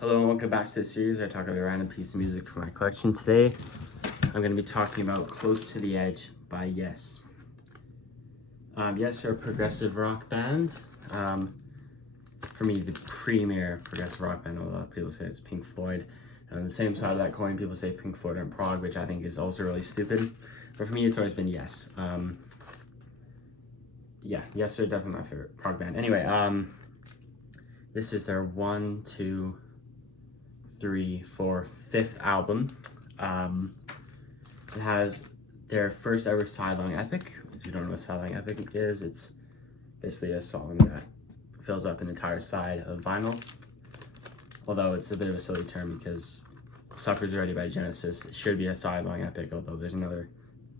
Hello and welcome back to the series where I talk about a random piece of music from my collection. Today, I'm going to be talking about Close to the Edge by Yes. Yes are a progressive rock band. For me, the premier progressive rock band. A lot of people say it's Pink Floyd. And on the same side of that coin, people say Pink Floyd and prog, which I think is also really stupid. But for me, it's always been Yes. Yeah, Yes are definitely my favorite prog band. Anyway, this is their 5th album. It has their first ever sideline epic. If you don't know what sideline epic is, it's basically a song that fills up an entire side of vinyl. Although it's a bit of a silly term because Suffers Already by Genesis should be a sideline epic, although there's another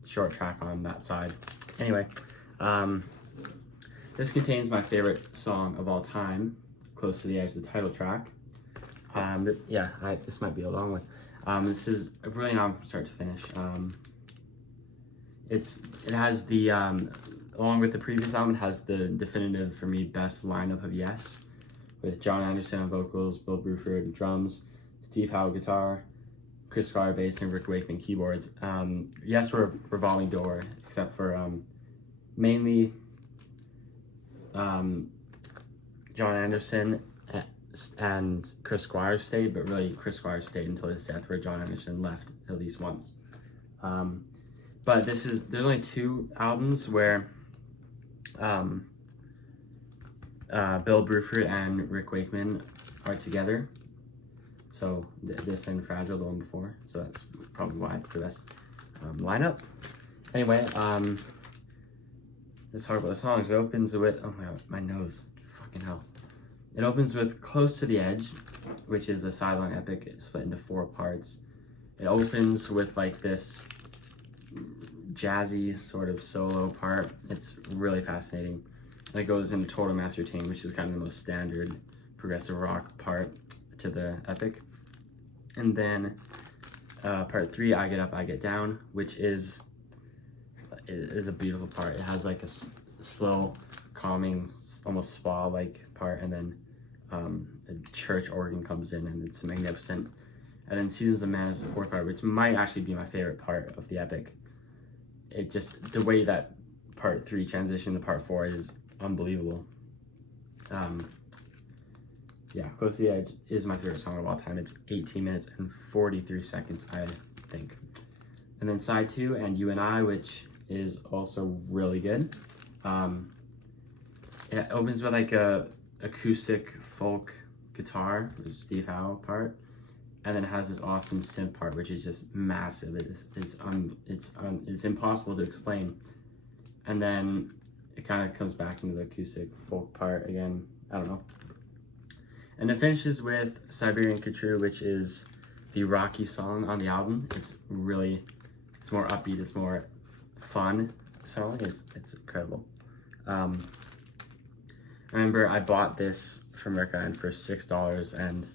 short track on that side. Anyway, this contains my favorite song of all time, Close to the Edge, the title track. This might be a long one. This is a brilliant album from start to finish. It has the, along with the previous album, it has the definitive, for me, best lineup of Yes, with Jon Anderson on vocals, Bill Bruford on drums, Steve Howe guitar, Chris Squire bass, and Rick Wakeman keyboards. Yes were a revolving door, except for mainly Jon Anderson and Chris Squire stayed, but really Chris Squire stayed until his death, where Jon Anderson left at least once. But there's only 2 albums where Bill Bruford and Rick Wakeman are together. So this and Fragile, the one before. So that's probably why it's the best lineup. Anyway, let's talk about the songs. It opens with, oh my god, my nose, fucking hell. It opens with Close to the Edge, which is a sideline epic. It's split into 4 parts. It opens with like this jazzy sort of solo part. It's really fascinating. And it goes into Total Master Routine, which is kind of the most standard progressive rock part to the epic. And then part 3, I Get Up, I Get Down, which is a beautiful part. It has like a slow, calming, almost spa-like part, and then a church organ comes in, and it's magnificent. And then Seasons of Man is the 4th part, which might actually be my favorite part of the epic. It just, the way that part 3 transitioned to part 4 is unbelievable. Yeah, Close to the Edge is my favorite song of all time. It's 18 minutes and 43 seconds, I think. And then side 2, And You and I, which is also really good. It opens with like a acoustic folk guitar, which is Steve Howe part, and then it has this awesome synth part, which is just massive. It's impossible to explain. And then it kind of comes back into the acoustic folk part again. I don't know. And it finishes with Siberian Khatru, which is the rocky song on the album. It's more upbeat. It's more fun song. It's incredible. I remember I bought this from Rick Island for $6 and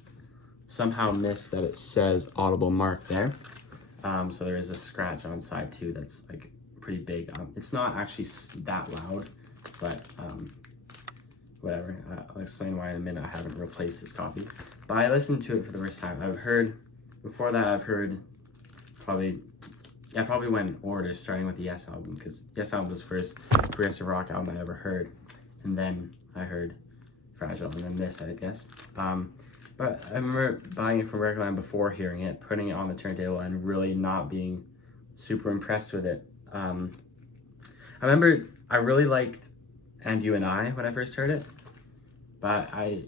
somehow missed that it says Audible Mark there. So there is a scratch on side 2 that's like pretty big. It's not actually that loud, but whatever. I'll explain why in a minute. I haven't replaced this copy. But I listened to it for the first time. Before that I've heard probably went in order, starting with the Yes album, because Yes album was the first progressive rock album I ever heard. And then I heard Fragile, and then this, I guess. But I remember buying it from Record Line before hearing it, putting it on the turntable, and really not being super impressed with it. I remember I really liked And You and I when I first heard it, but I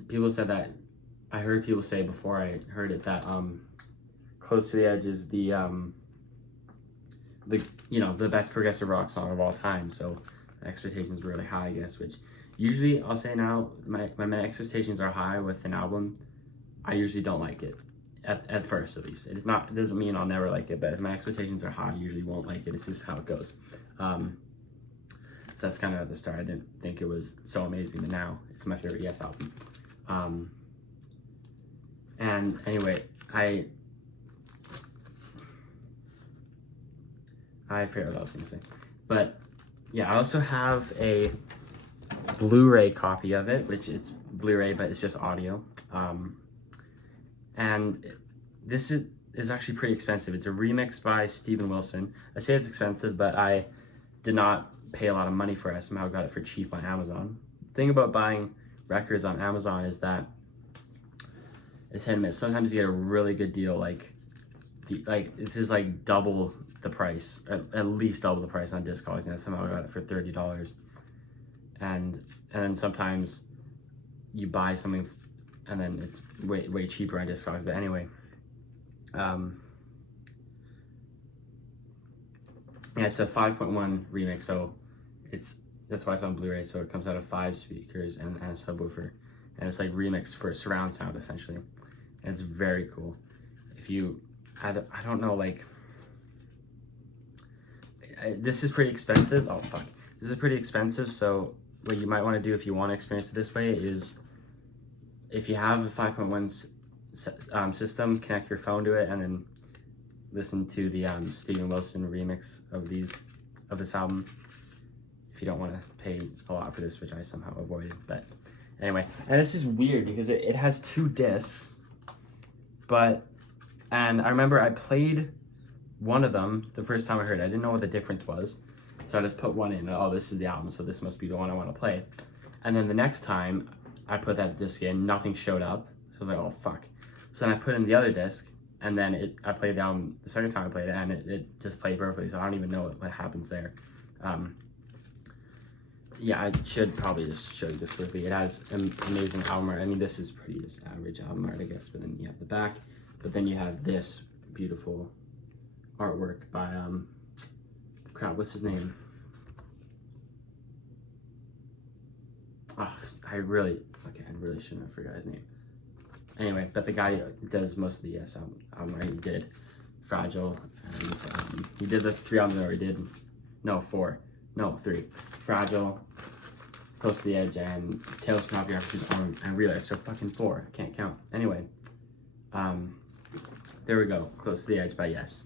heard people say before I heard it that Close to the Edge is the best progressive rock song of all time. So expectations were really high, I guess, which usually I'll say now, my expectations are high with an album. I usually don't like it at first, at least. It doesn't mean I'll never like it, but if my expectations are high, I usually won't like it. It's just how it goes. So that's kind of at the start. I didn't think it was so amazing, but now it's my favorite Yes album. And anyway, I forget what I was gonna say, but yeah, I also have a Blu-ray copy of it, which it's Blu-ray, but it's just audio. And this is actually pretty expensive. It's a remix by Steven Wilson. I say it's expensive, but I did not pay a lot of money for it. I somehow got it for cheap on Amazon. The thing about buying records on Amazon is that it's hit and miss. Sometimes you get a really good deal, like it's just like double the price, at least double the price on Discogs, and I somehow got it for $30. And then sometimes you buy something and then it's way cheaper on Discogs. But anyway, yeah, it's a 5.1 remix, so that's why it's on Blu-ray. So it comes out of 5 speakers and a subwoofer, and it's like remixed for surround sound essentially, and it's very cool. If you, I don't know, like, this is pretty expensive. Oh fuck, this is pretty expensive. So what you might want to do if you want to experience it this way is, if you have a 5.1 system, connect your phone to it and then listen to the Steven Wilson remix of this album. If you don't want to pay a lot for this, which I somehow avoided, but anyway. And it's just weird because it has 2 discs, and I remember I played one of them the first time I heard it. I didn't know what the difference was, so I just put one in. Oh, this is the album, so this must be the one I want to play. And then the next time I put that disc in, nothing showed up, so I was like, oh fuck. So then I put in the other disc, and then I played the album the second time I played it, and it just played perfectly, so I don't even know what happens there. Yeah, I should probably just show you this quickly. It has an amazing album art. I mean, this is pretty just average album art, I guess, but then you have the back, but then you have this beautiful artwork by, crap, what's his name? Oh, I really shouldn't have forgot his name. Anyway, but the guy does most of the album art. He did Fragile, and he did the 3 albums, or he did, no, 4. No, 3. Fragile, Close to the Edge, and Tales from Opera, and Realize. So fucking 4. I can't count. Anyway, there we go. Close to the Edge by Yes.